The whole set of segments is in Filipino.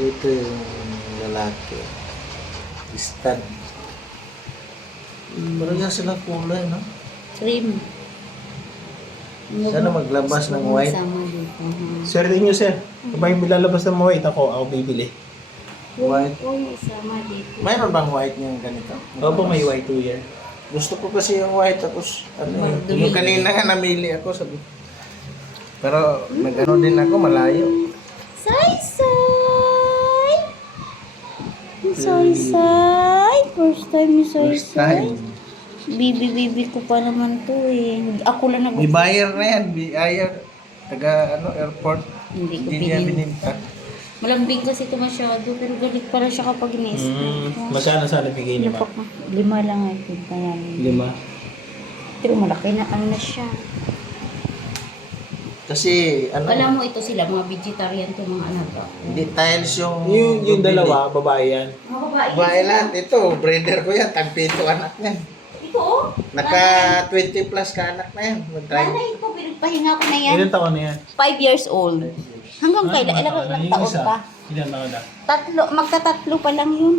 Ito yung lalaki. Stud. Parang sila kulay, no? Cream. Sana maglabas ng white. Sama dito. Swerte nyo, sir. Kapag may lalabas ng white, ako bibili. White. Oo, sama dito. Mayroon bang white niyang ganito? Opo, may white po yan. Gusto ko kasi yung white tapos Magdumi. yung kanina nga namili ako sabi. Pero nag-ano din ako malayo. Saysay! Saysay! First time ni First Saysay. time. Bibi ko pa naman to eh. Ako lang May buyer na yan. Buyer. Taga airport. Hindi ko Hindi niya pinin. bininta. Malambing kasi ito masyado. Pero galit pala siya kapag ina-snap ko. Magkano sana bigay niyo, ma'am? 5 lang ay kaya. 5. Pero malaki na ano na siya. Kasi ano, Alam mo ito sila, mga vegetarian to mga anak to. hindi tiles yung... Yung dalawa, babae yan. Mga babae. Babae lahat. Ito, breeder ko yan. Tagpito anak niyan. Ito oh. Naka 20 plus ka anak na yan. Mag-try. Nanay ko, pinagpahinga ko na yan. Ilan taon na yan? 5 years old. Hanggang kailan? Ilang Yung taon isa, pa? ilan taon na? Magtatatlo pa lang yun.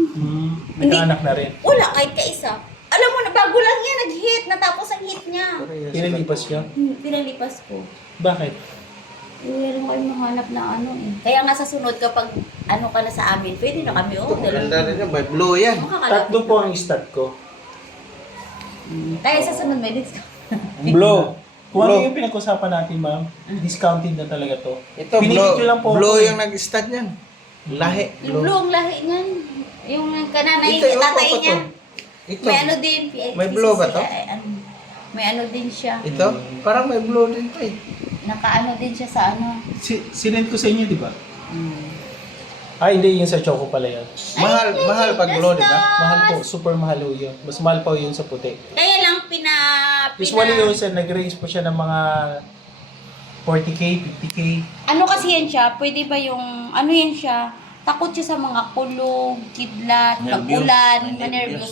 Nagkaanak na rin. Wala, kahit kaisa. Alam mo na, bago lang yan, nag-hit. Natapos ang hit niya. Pinalipas niyo? Pinalipas ko. Bakit? Meron kayo mahanap na ano eh. Kaya nga sa sunod, kapag ano ka na sa amin, pwede na kami. Oh, Maganda rin yan. May blue yan. Tatlo po ang stat ko. Kaya sa sunod, may discount. Blow. Kung ano Blow. yung pinag-usapan natin, ma'am, discounted na talaga to. Ito, Pinipicture lang po blue ako, yung nag-stud niyan. Lahi. Yung blue ang lahi niyan. Yung kananay, Ito, yung tatay opo niya. to. Ito. May ano din. May blue ba to? May ano din siya. Ito? Parang may blue din to eh. Nakaano din siya sa ano. Sinend ko sa inyo, di ba? Ah, hindi. Yung sa choco pala yun. Mahal pag blue, di ba? Mahal po. Super mahal po yun. Mas mahal pa yun sa puti. Kaya lang Usually yun, sir, nag-range po siya ng mga 40K, 50K. Ano kasi yan siya? Pwede ba yung, ano yan siya? Takot siya sa mga kulog, kidlat, Nervyos. pag-ulan, Nervyos nervyos.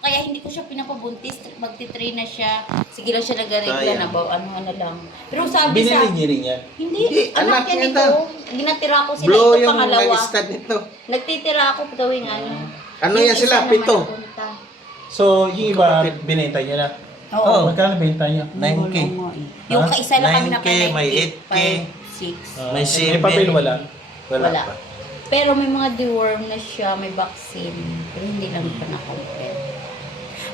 Kaya hindi ko siya pinapabuntis, magtitrain na siya. Sige lang siya nag-regla Sayang. na ba, ano lang. Pero sabi Binili sa, niyo rin yan. hindi, Hindi, anak anak yan niya ito. to. Ginatira ko sila, Blue ito yung pangalawa. nag-stud nito. Nagtitira ako gawing ano. Ano Yung yan isa sila? naman 7. napunta. So, yung iba, binenta niyo na. Oo. Magkano benta niyo? 9K. Yung Ha? kaisa lang kami 9K, naka may 8K. 6. May May papel wala. Wala Wala. pa. Pero may mga deworm na siya, may vaccine. Pero hindi lang pa na-compare.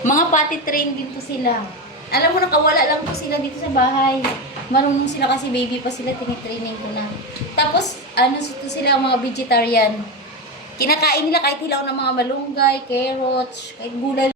Mga potty train din to sila. Alam mo, nakawala lang to sila dito sa bahay. Marunong sila kasi baby pa sila, tinitraining ko na. Tapos, ano to sila, mga vegetarian. Kinakain nila kahit hilaw ng mga malunggay, carrots, kahit gulay.